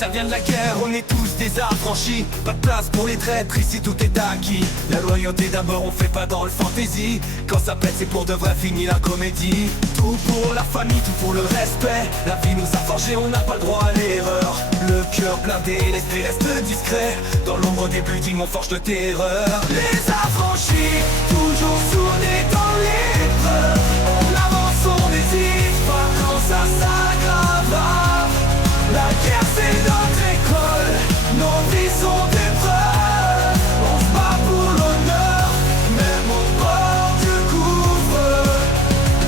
Ça vient de la guerre, on est tous des affranchis. Pas de place pour les traîtres, ici tout est acquis. La loyauté d'abord, on fait pas dans le fantasy. Quand ça pète, c'est pour de vrai, fini la comédie. Tout pour la famille, tout pour le respect. La vie nous a forgé, on n'a pas le droit à l'erreur. Le cœur blindé, l'esprit reste discret. Dans l'ombre des buildings, on forge de terreur. Les affranchis, toujours soudés dans l'épreuve. On avance, on n'hésite pas quand ça s'aggrave. La guerre c'est notre école, nos vies sont des preuves. On se bat pour l'honneur, même au bord du gouffre.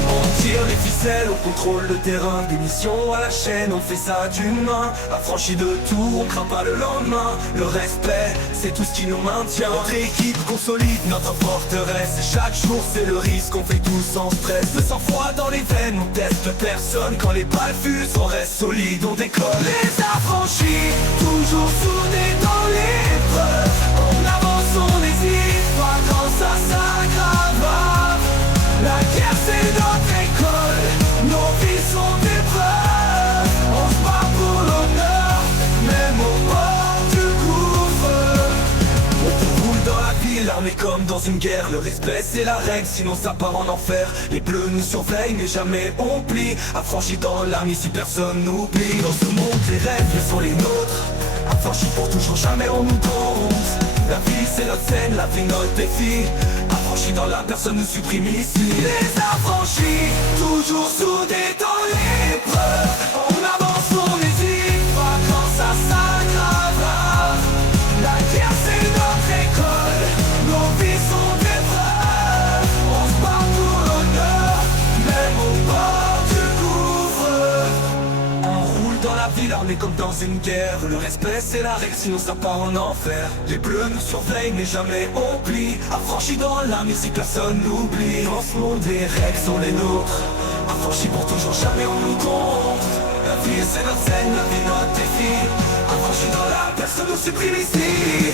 On tire les ficelles, on contrôle le terrain. Des missions à la chaîne, on fait ça d'une main. Affranchi de tout, on craint pas le lendemain. Le respect, c'est tout ce qui nous maintient. Notre équipe consolide notre forteresse. Chaque jour c'est le risque, on fait tout sans stress. Le sang-froid dans les veines, on teste personne. Quand les balles fusent, on reste solide, on décolle. Les affranchis, toujours soudés dans l'épreuve. On avance, on n'hésite pas quand ça s'aggrave. La guerre c'est notre école, nos vies sont des preuves. On se bat pour l'honneur, même au bord du gouffre. On roule dans la ville, armé comme dans une guerre. Le respect c'est la règle, sinon ça part en enfer. Les bleus nous surveillent, mais jamais on plie. Affranchis dans l'arme, ici personne n'oublie. Dans ce monde, les rêves sont les nôtres. Affranchis pour toujours, jamais on nous compte. La vie c'est notre scène, la vie notre défi. Affranchis dans l'âme, personne ne supprime ici. Les affranchis, toujours soudés dans l'épreuve. On avance, on n'hésite pas quand ça s'aggrave. La guerre c'est notre école, nos vies sont des preuves. On se bat pour l'honneur, même au bord du gouffre. On roule dans la ville, armé comme dans une guerre. Le respect c'est la règle, sinon ça part en enfer. Les bleus nous surveillent, mais jamais on plie. Affranchis dans l'âme, ici personne n'oublie. Dans ce monde, les règles sont les nôtres. Affranchis pour toujours, jamais on nous compte. La vie c'est notre scène, la vie notre défi. Affranchis dans l'âme, personne nous supprime ici.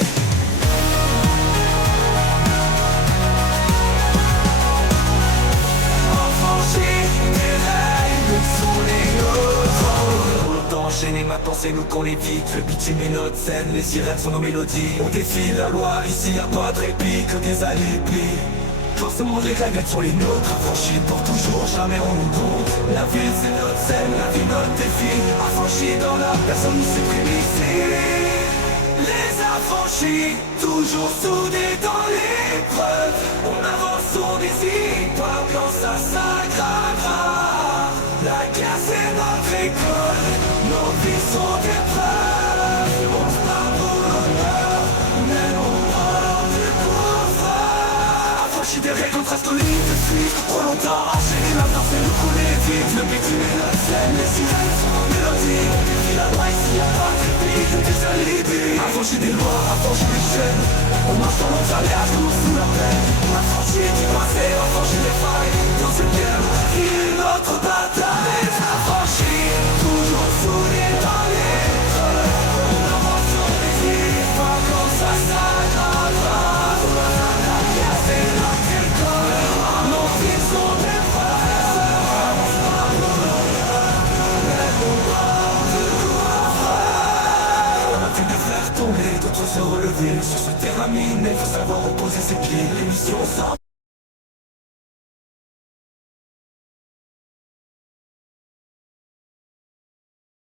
Affranchis, les règles sont les nôtres. Enchaîner ma pensée, nous qu'on l'évite. Le bitume est notre scène, les sirènes sont nos mélodies. On défie la loi, ici y'a pas de répit, que des alibis. Forcément les règles sont les nôtres. Affranchis pour toujours, jamais on nous compte. La ville c'est notre scène, la vie notre défi. Affranchis dans la personne nous supprime ici. Les affranchis, toujours soudés dans l'épreuve. On avance, on n'hésite pas quand ça s'aggrave. La guerre c'est notre école, nos vies sont des preuves. On se bat pour l'honneur, mais au bord du gouffre. Affranchis des règles, on trace nos lignes de suite. Trop longtemps enchaîné, maintenant c'est nous couler vite. Le bitume est notre scène, les sirènes sont nos mélodies. On défie la loi, ici y'a pas de répit, que des alibis. Affranchis des lois, affranchis des chaînes. On marche dans nos aléas, nous sous la peine. Affranchis du passé, affranchis des failles. Dans cette guerre, il est notre bataille. Les affranchis, toujours soudés dans l'épreuve. On avance, on n'hésite pas quand ça s'aggrave. La guerre c'est notre école, nos vies sont des preuves. On se bat pour l'honneur, même au bord du gouffre. On a vu des frères tomber, d'autres se relever. Sur ce terrain miné, faut savoir opposer ses pieds. Les missions sont